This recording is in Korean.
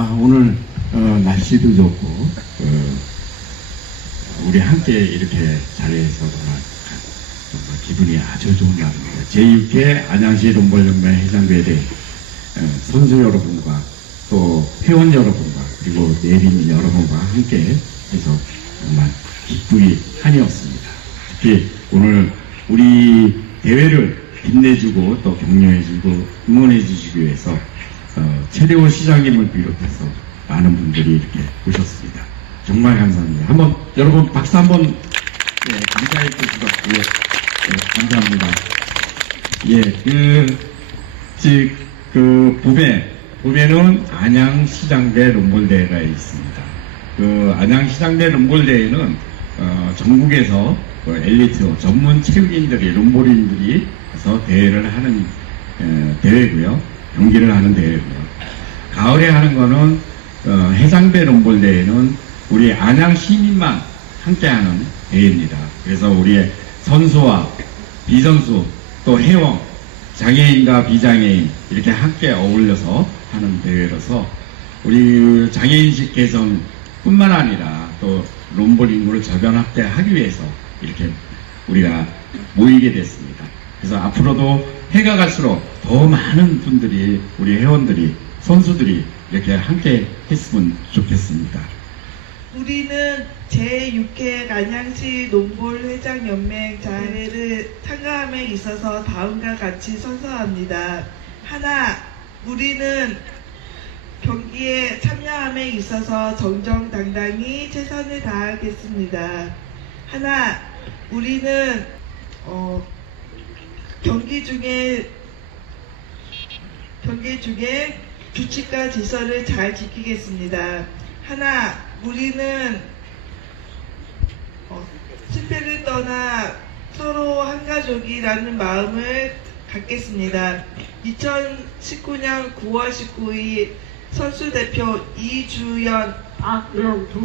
아, 오늘 어, 날씨도 좋고 어, 우리 함께 이렇게 자리에서 정말, 정말 기분이 아주 좋은 날입니다. 제6회 안양시 롱볼연맹 해상대회 어, 선수 여러분과 또 회원 여러분과 그리고 내린 여러분과 함께 해서 정말 기쁘기 한이었습니다. 특히 오늘 우리 대회를 빛내주고 또 격려해주고 응원해주시기 위해서 어, 최대호 시장님을 비롯해서 많은 분들이 이렇게 오셨습니다. 정말 감사합니다. 한번 여러분 박수 한번 예, 감사해 주시고 예, 예, 감사합니다. 예, 그, 즉, 그, 봄에, 봄에는 안양시장대 롱볼대회가 있습니다. 그, 안양시장대 롱볼대회는, 어, 전국에서 그 엘리트, 전문 체육인들이, 롱볼인들이 가서 대회를 하는, 에, 대회고요 경기를 하는 대회고요 가을에 하는 거는, 어, 해상대 롱볼 대회는 우리 안양 시민만 함께하는 대회입니다. 그래서 우리의 선수와 비선수 또 회원 장애인과 비장애인 이렇게 함께 어울려서 하는 대회라서 우리 장애인식 개선뿐만 아니라 또 롬볼 인구를 저변 확대하기 위해서 이렇게 우리가 모이게 됐습니다. 그래서 앞으로도 해가 갈수록 더 많은 분들이 우리 회원들이 선수들이 이렇게 함께 했으면 좋겠습니다. 우리는 제6회 안양시 농볼 회장연맹 자회를 참가함에 있어서 다음과 같이 선서합니다. 하나, 우리는 경기에 참여함에 있어서 정정당당히 최선을 다하겠습니다. 하나, 우리는 어, 경기 중에 경기 중에 규칙과 질서를 잘 지키겠습니다. 하나, 우리는 어, 실패를 떠나 서로 한 가족이라는 마음을 갖겠습니다. 2019년 9월 19일 선수대표 이주연 박명수